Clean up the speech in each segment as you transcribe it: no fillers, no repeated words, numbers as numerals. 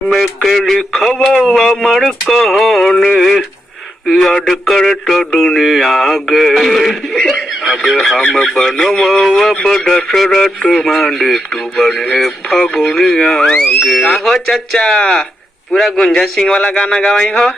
में के लिखवा अमर कहानी याद कर तो दुनिया गे अगे हम बनवा दशरथ मांडी तू बने फगुनिया गे। हो चचा पूरा गुंजा सिंह वाला गाना गवाई हो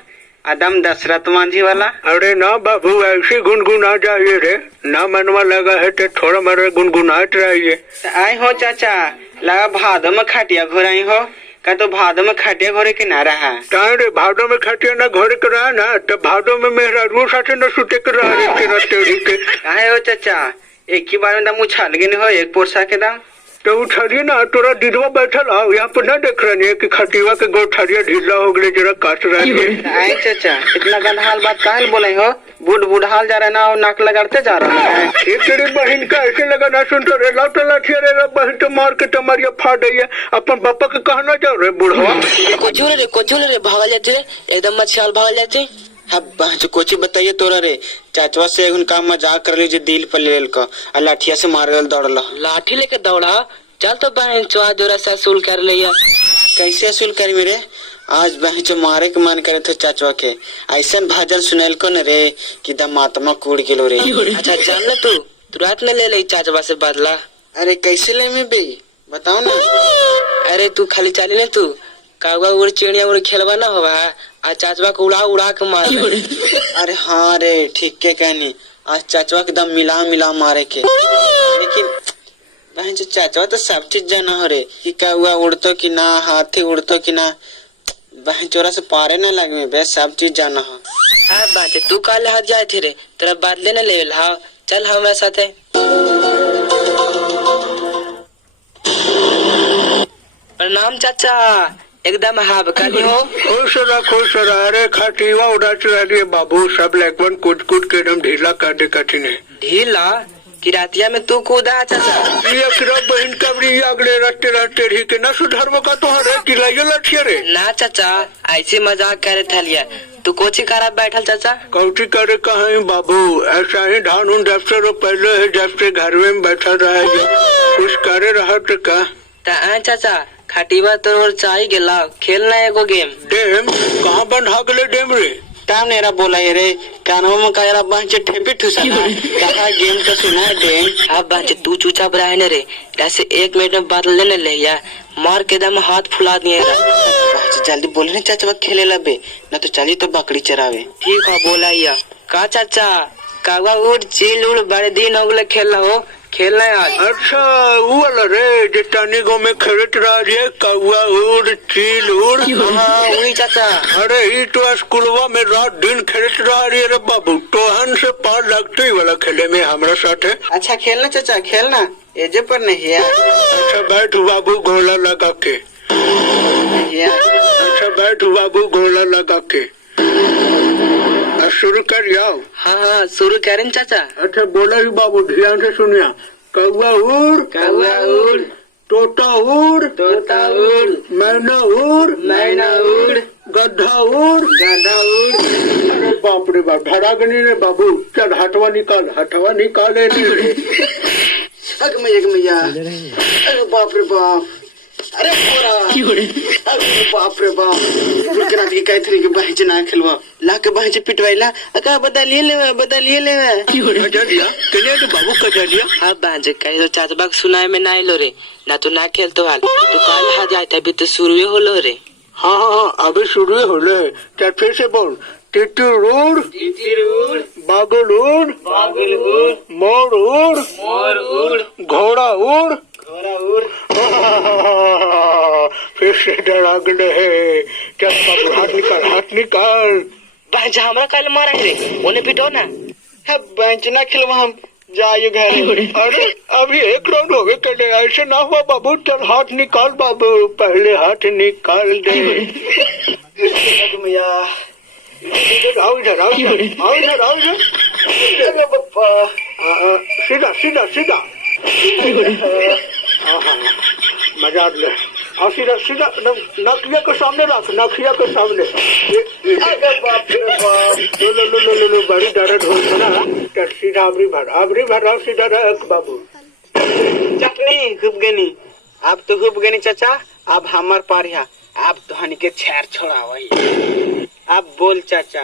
आदम दशरथ मांझी वाला। अरे ना बाबू ऐसे गुनगुना जाइए रे, ना मनवा लगा है तो थोड़ा मेरे गुनगुनाते रहिए। आई हो चाचा लगा भादो में खटिया घोराई हो का तो भादो में खटिया घोरे के ना रहा रे भादो में खटिया ना घोरे के रहा ना तो भादो में मेरा रू साथे न सुते के रहा रे तेरा तेरी के। काहे हो चाचा एक ही बार में दम उछाल गए हो एक पोरसा के दाम तो उठरिए ना तोरा दीदवा बैठल आओ यहाँ पर न देख रही है कि खटिया के गोठरिया ढीला हो गए जरा काट रही है। आई चाचा इतना गंदहाल बात काहे बोले हो बूढ़ाल जा रहा ना और नाक लगाते जा रहा है। ये तेरी बहन का ऐसे लगा ना सुन तो रे लौटा लाठिया रे बहन तो मार के टमारिया फाड़ रही है अपन पापा के कहना जाओ रे बुढ़वा। कोचू रे भाग जाते एकदम मच्छाल भाग जाते। अब कोची बताइए तोरा रे चाचवा से उनका मजाक कर लीजिए दिल पर ले को लाठिया से मार दौड़ला लाठी लेके दौड़ा चल तो बहन चुआ जोरा से असूल कर लिया। कैसे असूल करी मेरे आज बहन जो मारे के मन करे थे चाचवा के ऐसा भजन सुनल को न रे कि दम आत्मा कूड़ गेलो रे। अच्छा जान ले तू तुरंत न ले ले चाचवा से बदला। अरे कैसे ले में बे बताओ ना। अरे तू खाली चाली ले तू कागवा उड़ चिड़िया उड़ खेलवा ना होगा आज चाचवा को उड़ा के मार। अरे हाँ रे ठीक के कहनी आज चाचवा के दम मिला मारे के लेकिन बहन जो चाचवा तो सब चीज जाना हो रे कि कौआ उड़तो कि ना हाथी उड़तो कि ना बहन चोरा से पारे न लगे बे सब चीज जाना हो। हाँ बात तू काले हाथ जाए थे रे तेरा बदले न ले ला चल हमारे साथ प्रणाम चाचा एकदम हाब काली हो। खुश रहा अरे खटिवा उड़ा चुरा बाबू सब लेकवन कूद के एकदम ढीला कर दे कठिन है। ढीला किरातिया में तू कूदा चाचा ये बहन कबरी अगले रट्टे ढी के न सुधरवा का तो हरे किलाइयो लठिया रे। ना चाचा ऐसे मजाक करे था लिया तू कोची करा बैठल चाचा कौची करे कहीं बाबू ऐसा ही धान उन जब से पहले है जब से घर में बैठा रहे कुछ करे रहा तो का चाचा खटीवा तो चाय गेला खेलना एगो गेम। डेम कहाँ बंधा गले डेम रे टाइम नेरा बोला ये रे कानवा में कायरा बहन ठेपी ठुसा कहा गेम तो सुना है डेम। अब बहन तू चुपचाप रहे न रे ऐसे 1 मिनट में बात लेने ले या मार के दम हाथ फुला दिए जल्दी बोले ना चाचा खेले लबे न तो चली तो बकरी चरावे। ठीक है बोला या का चाचा कावा उड़ चील उड़ बड़े दिन हो गए खेलना है आज। अच्छा वो वाला रे जितानी गो में खेलत रहा रे कौआ उड़ चील उड़। हाँ वही चाचा। अरे ही तो स्कूलवा में रात दिन खेलत रहा रे बाबू तोहन से पार लगते ही वाला खेले में हमारा साथ है। अच्छा खेलना चाचा खेलना एजे पर नहीं है। अच्छा बैठ बाबू घोड़ा लगा के अच्छा बैठ बाबू घोड़ा लगा के शुरू कर जाओ। हाँ शुरू करें चाचा। अच्छा बोला ही बाबू ध्यान से सुनिया कौआ उड़ तोता उड़ मैना उड़ गधा उड़। अरे बाप रे बाप धड़ा गनी रे बाबू चल हटवा निकाले मैया अरे बाप रे बाप अरे अरे बाप रे बाप कहते कि बहन ना खेलवा ला के बहन पिटवाइला अका बदलिए ले बाबू कजा लिया। हाँ बहन कहीं तो चाचबा सुनाए में ना लो रे ना तो ना खेल तो हाल तू काल हाथ जाए अभी तो शुरू होलो रे। हाँ अभी शुरू होले चल फिर से बोल तितिर उड़ बागुल उड़ मोर उड़ घोड़ा उड़ फिर से डरा गए है चल हाथ निकाल बहन हमरा कल मारा रे उन्हें पिटो ना बेंच ना खिलवा हम जाइए घर। अरे अभी 1 राउंड हो गए ऐसे ना हुआ बाबू चल हाथ निकाल बाबू पहले हाथ निकाल दे। मैया आओ इधर सीधा मजाक ले और सीधा नखिया के सामने रख नखिया के सामने लो बड़ी दर्द हो ना सीधा आबरी भर सीधा रख बाबू। चटनी खूब गनी अब तो खूब गनी चाचा अब हमार पार आप तोहनी के छेड़ छोड़ावई। अब बोल चाचा।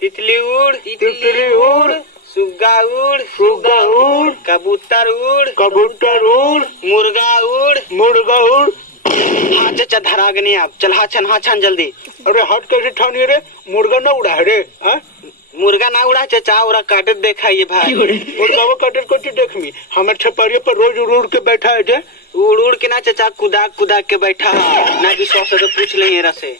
तितली उड़ तितली उड़ सुग्गा उड़ सुग्गा उड़ कबूतर उड़ कबूतर उड़ मुर्गा उड़। मुर्गा उड़। हाँ चाचा धरा गनी आप। चल हाँ छन जल्दी। अरे हाथ कैसे ठानी रे? मुर्गा ना उड़ा है रे? हाँ? मुर्गा ना उड़ा चाचा, उड़ा काटे देखा ये भाई। मुर्गा वो कटर को देखमी हमें छपारिया पर रोज उड़ उड़ के बैठा है जे। उड़ उड़ के ना चाचा कुदा के बैठा है। ना विश्वास है तो पूछ ले ये रसे।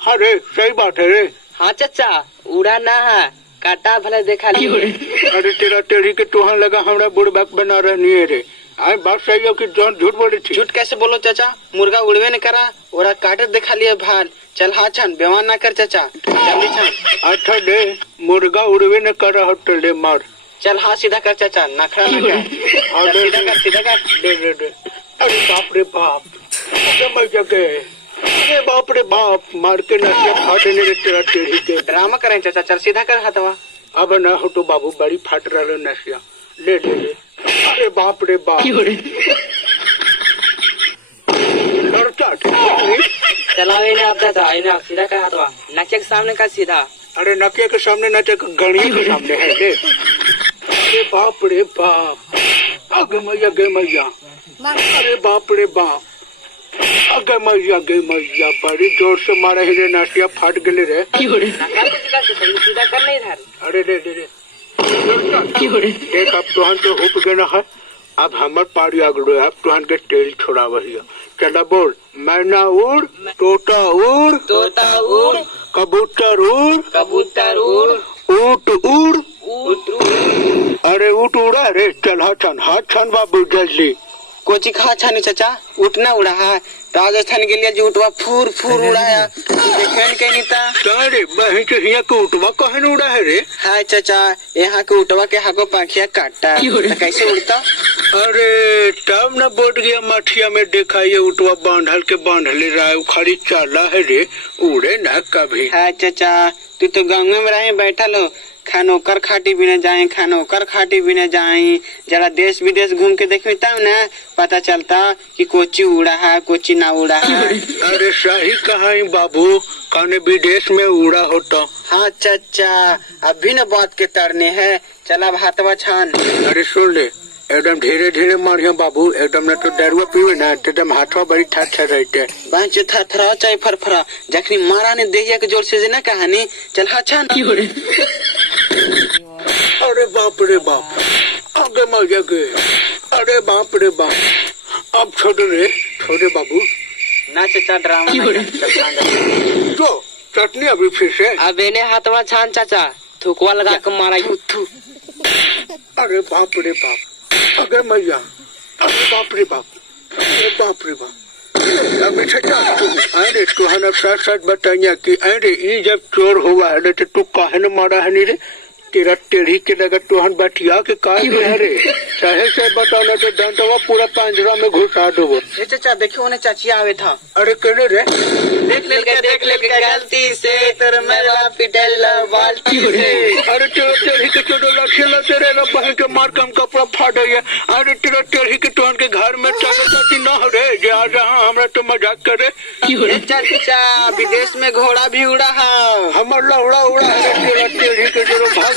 हाँ रे सही बात है रे। हाँ चाचा उड़ा ना है, काटा भले देखा लिए। अरे तेरा टेढ़ी के टोहन लगा हमरा बुढ़बाक बना रही है रे। आए बात सही है कि जौन झूठ बोली थी। झूठ कैसे बोलो चाचा? मुर्गा उड़वे न करा, ओरा काटे देखा लिए भाल। चल हाँ छन बेवान ना कर चाचा, जल्दी छन। अच्छा दे मुर्गा उड़वे न कर होटल दे मार। चल हाँ सीधा कर चाचा, नखरा ना कर। चल, सीधा कर। दे। अरे बाप रे बाप समझ गए। अरे बाप रे बाप मार के नसिया फाट ने रे तेरा टेढ़ी के। ड्रामा करें चाचा, चल सीधा कर हथवा। अब ना हो तो बाबू बड़ी फाट रहा नसिया। ले। अरे बाप रे बाप चला आप चाचा, इन्हें सीधा कर हथवा। नचे के सामने का सीधा। अरे नकिया के सामने नचे गणिया के सामने है ले। अरे बाप रे बाप अगे मैया। अरे बाप रे बाप अगे मैया बड़ी जोर से मारे रे नसिया फाट गले रे। सीधा कर नहीं था। अरे दे देख अब तुहन तो हुप गना है। अब हमर पारी आगड़ो है। अब तुहन के तेल छोड़ा वही। चला बोल। मैना उड़ तोता उड़ कबूतर उड़ ऊट उड़। अरे ऊट उड़ा रे। चल हाँ छन बाबू जल्दी। कोची खा छानी चाचा, उठना उड़ा है। राजस्थान के लिए जो उठवा फूर उड़ाया देखे कहीं नहीं था। अरे बहन के हिया के उठवा कहन उड़ा है रे। हाँ चाचा यहाँ के उठवा के हाको पाखिया काटा तो कैसे उड़ता? अरे तब न बोट गया मठिया में देखा ये उठवा बांधले रहा है। खाली चाला है रे, उड़े ना कभी। हाँ चाचा तू तो गाँव में रहे बैठा लो, खानोकर खाटी भी न जाए। जरा देश विदेश घूम के देखी तब ना पता चलता कि कोची उड़ा है कोची ना उड़ा है। अरे सही कहा बाबू, कौन विदेश में उड़ा होता। हाँ चाचा अभी न बात के तरने है। चला भातवा छान। अरे सुन ले एकदम धीरे मारिया बाबू। एकदम न तो डरुआ पीवे ना एकदम हाथवा बड़ी ठाठ रहते। बांचे थरथरा चाहे फरफरा जखनी मारा ने देहिया के जोर से ना कहानी। चल हाँ छान। अरे बाप रे बाप आगे मजा गए। अरे बाप रे बाप अब छोटे बाबू ना चाचा ड्रामा जो चटनी अभी फिर से। अब इन्हें हाथवा छान चाचा, थुकवा लगा के मारा। अरे बाप रे बाप अगे मैया। अरे बाप रे बाप अभी अरे तुहन अब साथ बताइए कि अरे ये जब चोर हुआ है तो तू काहे न मारा है नी रे? तेरा टेढ़ी के लगा तुहन बैठिया के काहे रे? चाहे से बताना तो डंडवा पूरा पंजरा में घुसा दो। चाचा देखियो उन्हें चाची आवे था। अरे कहने रे देख ले गलती से तेरे मेरा पिटल बाल्टी से। अरे तेरा टेढ़ी के चोटो लठिया तेरे ना बहन के मार कम कपड़ा फाट गया। अरे तेरा टेढ़ी के तुहन के घर में चाची न हो रे जे आज हमरा तो मजाक करे। चाचा विदेश में घोड़ा भी उड़ा है। हमर लौड़ा उड़ा है तेरा टेढ़ी के जो भाग